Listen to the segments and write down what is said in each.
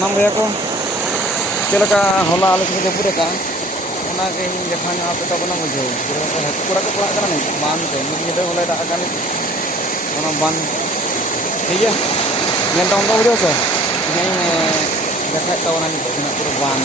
ᱥᱟᱱᱟᱢ ᱵᱚᱭᱦᱟ ᱠᱚ ᱪᱮᱫ ᱞᱮᱠᱟ ᱦᱚᱞᱟ ᱟᱞᱮ ᱥᱮᱫ ᱡᱟᱹᱯᱩᱫ ᱟᱠᱟᱜᱼᱟ ᱚᱱᱟᱜᱮ ᱤᱧ ᱫᱮᱠᱷᱟᱣ ᱧᱚᱜ ᱟᱯᱮ ᱛᱟᱵᱚᱱᱟ ᱵᱩᱡᱷᱟᱹᱣ ᱪᱮᱫ ᱞᱮᱠᱟ ᱦᱟᱹᱠᱩ ᱠᱚᱲᱟ ᱠᱚ ᱯᱟᱲᱟᱜ ᱠᱟᱱᱟ ᱱᱤᱛ ᱵᱟᱸᱫ ᱛᱮ ᱢᱤᱫ ᱧᱤᱫᱟᱹ ᱦᱚᱞᱟᱭ ᱫᱟᱜ ᱟᱠᱟᱫ ᱱᱤᱛ ᱚᱱᱟ ᱵᱟᱸᱫ ᱴᱷᱤᱠ ᱜᱮᱭᱟ ᱧᱮᱞ ᱛᱟᱵᱚᱱ ᱫᱚ ᱵᱩᱡᱷᱟᱹᱣ ᱥᱮ ᱤᱧ ᱫᱮᱠᱷᱟᱣᱮᱫ ᱛᱟᱵᱚᱱᱟ ᱱᱤᱛᱚᱜ ᱛᱤᱱᱟᱹᱜ ᱯᱩᱨᱟᱹ ᱵᱟᱸᱫ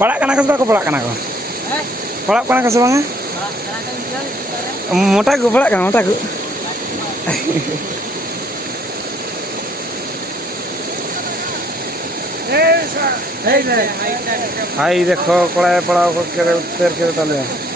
पढ़ा कना को पढ़ा कना को पढ़ा कना को से बांगा मोटा को पढ़ा कना मोटा को हाई देखो कड़ा पढ़ाओ को उत्तर के ताले